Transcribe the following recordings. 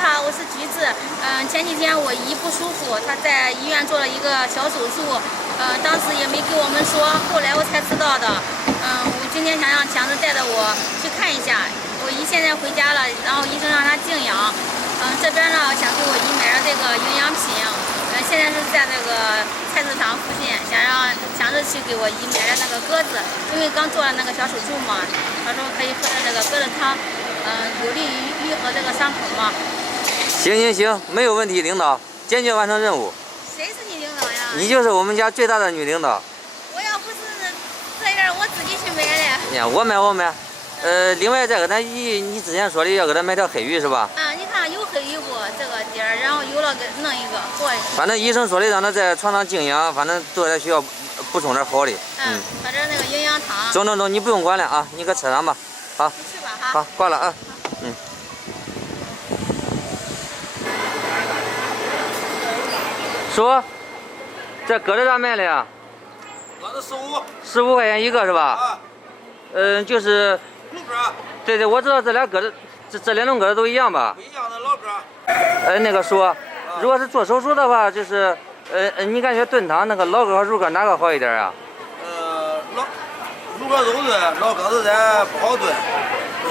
好，我是橘子。前几天我姨不舒服，她在医院做了一个小手术，当时也没给我们说，后来我才知道的。我今天想让强子带着我去看一下。我姨现在回家了，然后医生让她静养。这边呢想给我姨买了这个营养品。现在是在这个菜市场附近，想让强子去给我姨买了那个鸽子，因为刚做了那个小手术嘛，他说可以喝的这个鸽子汤，有利于愈合这个伤口嘛。行，没有问题，领导，坚决完成任务。谁是你领导呀？你就是我们家最大的女领导。我要不是这样，我自己去买的。呀，我买。另外再给他你之前说的要给他买条黑鱼是吧？你看有黑鱼不？这个地儿，然后有了给弄一个过去。反正医生说的让他在床上静养，反正都还需要补充点好的。喝点那个营养汤。中，你不用管了啊，你搁车上吧。好。你去吧哈。好，挂了啊。叔，这鸽子咋卖的呀？鸽子15。15块钱一个是吧？就是。鹿鸽。对，我知道这俩鸽子，这两种鸽子都一样吧？不一样的老鸽。那个叔，如果是做手术的话，就是你感觉炖汤那个老鸽和乳鸽哪个好一点啊？乳鸽都炖，老鸽子咱不好炖，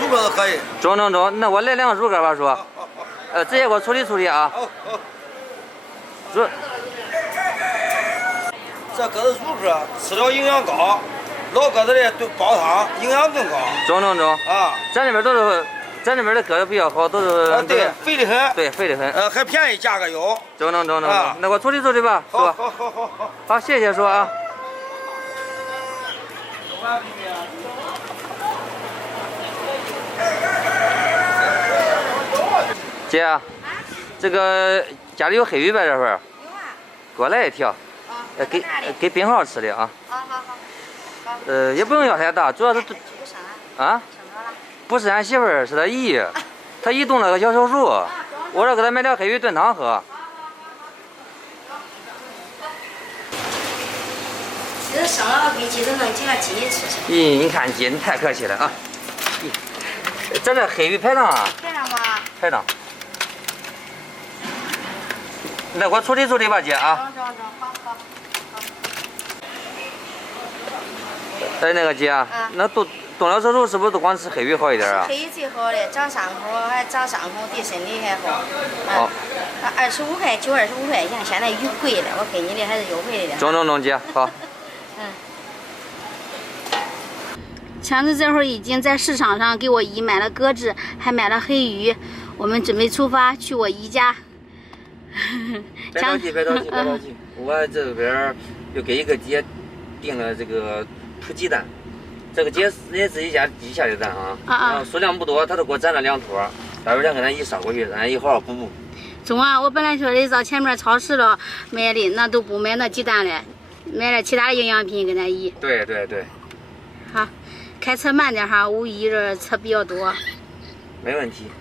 乳鸽子可以。中，那我来2个乳鸽吧，叔。直接给我处理啊。好。这鸽子乳鸽吃了营养高，老鸽子的炖煲汤营养更高。中。啊，咱这边的鸽子比较好，都是对，肥得很。对，肥得很。还便宜，价格优。中。那我处理吧，叔。好，谢谢叔啊。姐，这个家里有黑鱼呗？这会儿。有啊。给我来一条。给编号吃的啊。好。也不用要太大，主要是啊。不是俺媳妇儿，是她姨，她姨动了个小手术，我说给她买点黑鱼炖汤喝。这生了个飞机都能几个鸡吃去。咦，你看姐，你太客气了啊！这黑鱼排档啊？排档吧。排档。那我处理吧，姐啊。中，好。那个姐，那动了手术是不是都光吃黑鱼好一点啊？黑鱼最好的，长伤口还长伤口对身体还好。好。25块钱，现在鱼贵了，我给你的还是优惠的。中，姐，好。强子这会儿已经在市场上给我姨买了鸽子，还买了黑鱼，我们准备出发去我姨家。别着急，我这边又给一个姐订了这个土鸡蛋，这个姐也自己家下的蛋啊，然后数量不多，她都给我攒了2坨，待会儿想给咱姨捎过去，咱姨好好补。中啊！我本来说的到前面超市了买的，那都不买那鸡蛋了，买了其他的营养品给咱姨。对。好，开车慢点哈，五一这车比较多。没问题。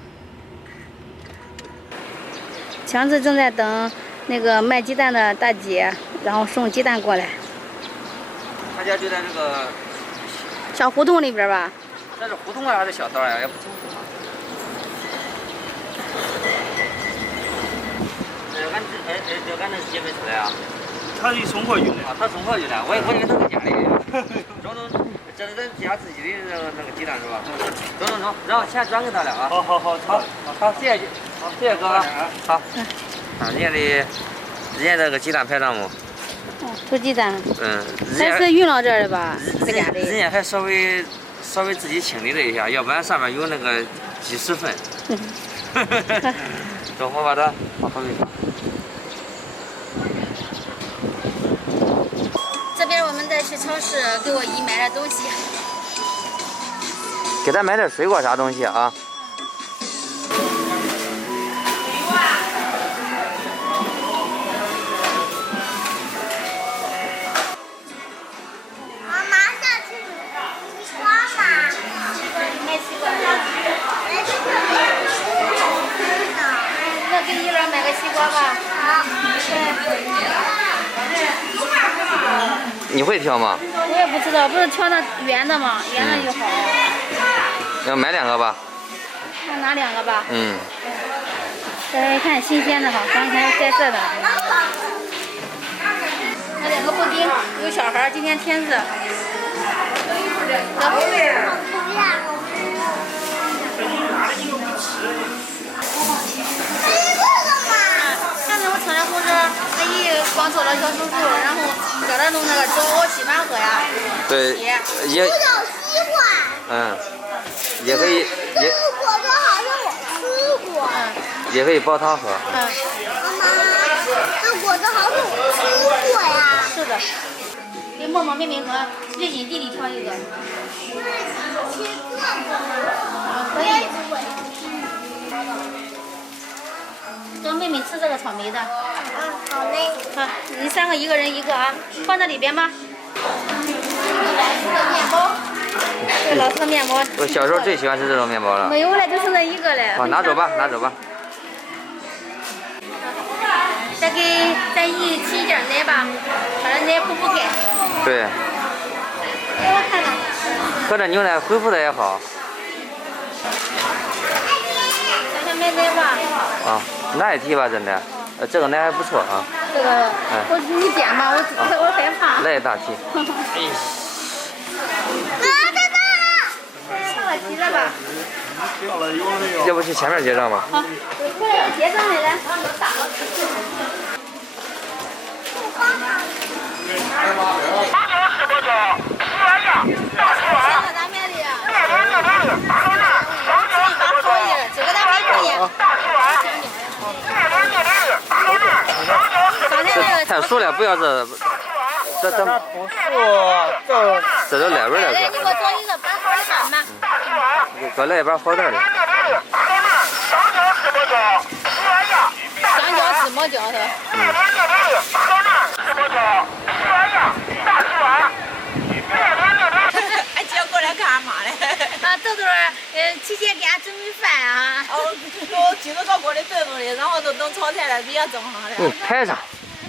强子正在等那个卖鸡蛋的大姐，然后送鸡蛋过来。他家就在这个小胡同里边吧？这是胡同啊还是小道呀？也不清楚啊。俺那姐没出来啊？他是送过去的。他送过去的，我以为他在家里。中，这是咱家自己的那个鸡蛋是吧？中，然后钱转给他了啊。好，谢谢哥哥。好。人家这个鸡蛋排档不？土鸡蛋。还是运到这儿的吧？人家还稍微自己清理了一下，要不然上面有那个鸡屎粪。中，我把它放后面。这边我们再去超市给我姨买点东西。给他买点水果啥东西啊？那给一人买个西瓜吧。好。你会挑吗？我也不知道，不是挑那圆的吗？圆的就好。要买2个吧。拿2个吧。嗯。再来看新鲜的哈，刚才带色的。拿2个布丁，有小孩，今天天热。上次我称了工资，阿姨光做了小手术，然后叫他弄那个找我喜欢喝呀。对，也。我叫西瓜。嗯。也可以。这个果子好像我吃过。也可以煲汤喝。妈妈，这果子好像我吃过呀。是的。给默默、妹妹和瑞锦弟弟挑一个。切这个。可以。让妹妹吃这个草莓的。好嘞。好，你3个一个人一个啊，放在里边吧。面包。这老师的面包。我小时候最喜欢吃这种面包了。没有了，就剩这一个了。好，拿走吧，拿走吧。再给咱姨沏一点奶吧，把这奶补开。对。给我看看。喝点牛奶恢复的也好。想想买奶吧。啊，奶提吧，真的，这个奶还不错啊。这个，你点吧，我害怕。来大提。上了提了吧？要不去前面结账吧？好，结账来了。太熟了，不要这都来味了。来，你给我找一个半号的饭吧。给我来一盘好点的。香蕉芝麻椒是吧？俺姐过来干嘛嘞？豆豆提前给俺准备饭啊。我今个早过来炖的，然后都等炒菜了，比较正好了。排上。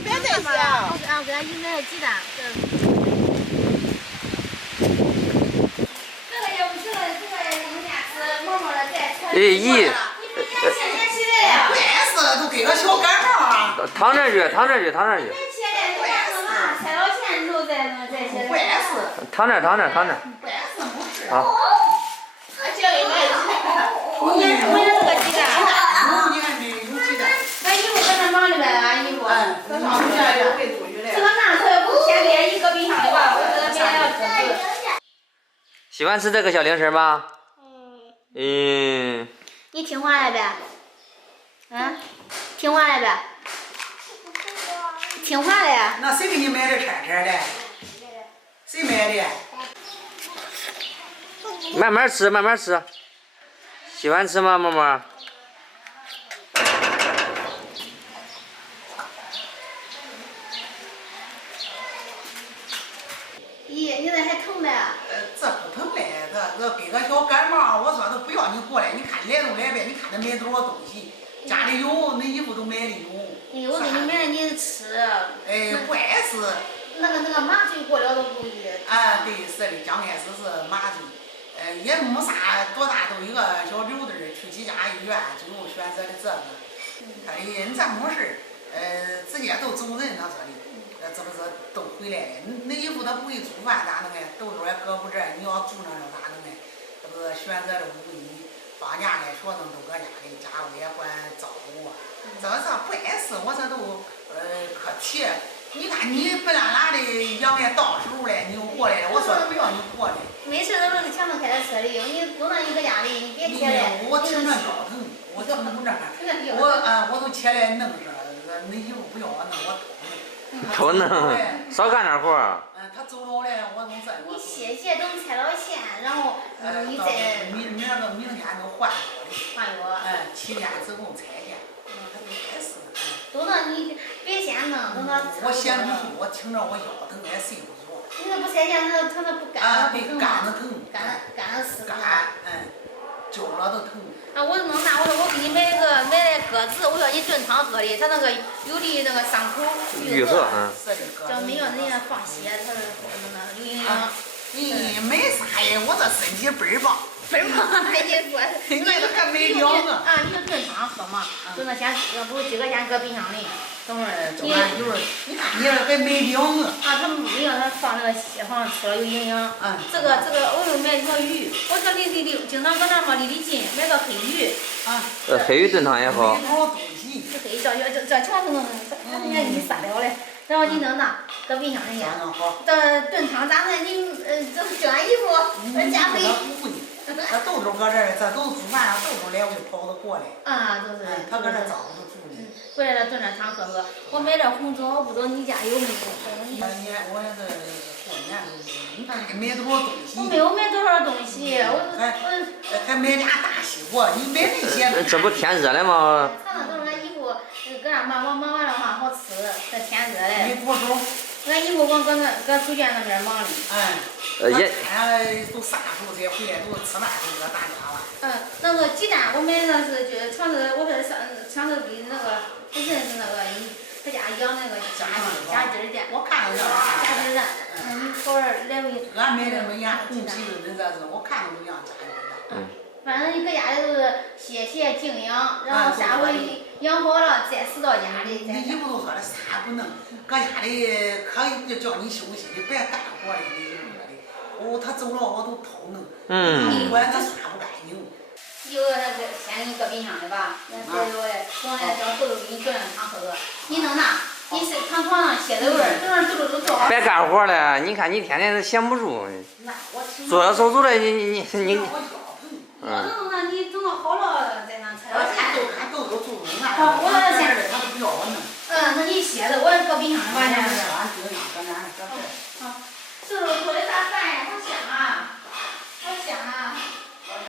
别这些啊！我给他应买了鸡蛋。这个要不这个你家吃，默默的再吃。姨。坏死了，都给个小感冒啊！躺着去。菜老钱肉再切。坏死。躺着。坏死没事。好。我也这个鸡蛋。你还没有鸡蛋？那衣服搁那忙里边啊，衣服。搁上面又给出去了。这个拿出来不先给一个冰箱的吧，我这个别要准备。喜欢吃这个小零食吗？嗯。你听话了呗？听话了呗？听话了呀？那谁给你买的铲铲的？谁买的？慢慢吃。喜欢吃吗，默默？咦，你那还疼呗？这不疼嘞，这给个小感冒，我说都不要你过来，你看来都来呗，你看他买多少东西，家里有，那衣服都买的有。哎，我给你买了你吃。哎，不碍事。那个麻醉过了都不易。对，是的，刚开始是麻醉，也没啥多大，都有个小瘤子儿，去几家医院，最后选择的这个。他的你这没事直接都走人，他说的。这不是都回来了？那衣服他不会煮饭咋弄哎？豆豆也搁不这，你要住那咋弄哎？这不是选择了无疑，放假嘞，学生都搁家里，家务也管照顾我。这不碍事，我这都可提。你看你不拉的养也到时候嘞，你又过来了，我说不要你过来。没事都是强子开的车里，你不能一个家里，你别切来。我听着腰疼，我听着不这我都切来弄上，那衣服不要我弄，我头弄，少干点活。他走了嘞，我弄这。你歇歇，等拆了线，然后你再。明天都换药。7天之后拆线。他没碍事。等到你别先弄，等到。我闲不住，我听着我腰疼也睡不着。你那不拆线，它那不干。对，干着疼。干着死。久了都疼。我弄啥？我说我给你买来鸽子，我说你炖汤喝的，它那个有的那个伤口愈合，叫没让人家放血，它那个有营养。没啥呀，我这身体倍儿棒。分嘛，还得说，你那还没凉呢。啊，你就炖汤喝嘛，炖到先，要不几个先搁冰箱里，等会儿你你看你这还没凉呢。啊，他们没有他放那个蟹黄吃了有营养。这个我又买条鱼，我说离经常搁那嘛离近，买个黑鱼。黑鱼炖汤也好。没好东西。这黑这全是弄，他人家给你杀了嘞。然后你弄那搁冰箱里。炖汤咋的？你这整完衣服加肥。他豆豆搁这儿，这都煮饭了，豆豆来回跑着过来。啊，都是。他搁这早就住呢。回来了炖点汤喝喝。我买点红枣，不知道你家有没有？我这过年都是，你看还买多少东西？我没有买多少东西，还买俩大西瓜，你买那些？这不天热了吗？常常等俺衣服搁那忙完了话好吃，这天热嘞。没多少。俺衣服光搁书店那边忙哩。也。俺都啥时候才回来？都是吃饭时候搁大家了。那个鸡蛋我买的是就上次我说上次给那个不认识那个他家养那个家鸡蛋，我看着了。家鸡蛋，你偶尔来回。俺买的没养红皮子的这是，我看着都养家鸡蛋。反正你搁家里都是歇静养，然后下回养好了再拾到家里。你衣服都说了啥不能，搁家里可以叫你休息的，别干活的，你就说的。他走了我都头疼。我这刷不干净。有那个先给你搁冰箱里吧，再有嘞，光来叫豆豆给你炖点汤喝喝。你弄那，你是躺床上歇着会儿，等会豆豆都做好。别干活了，你看你天天都闲不住。做着走的你。那你等到好了再拿菜。俺豆豆做那。我那先。他都不要我弄。那你歇着，我搁冰箱里吧先。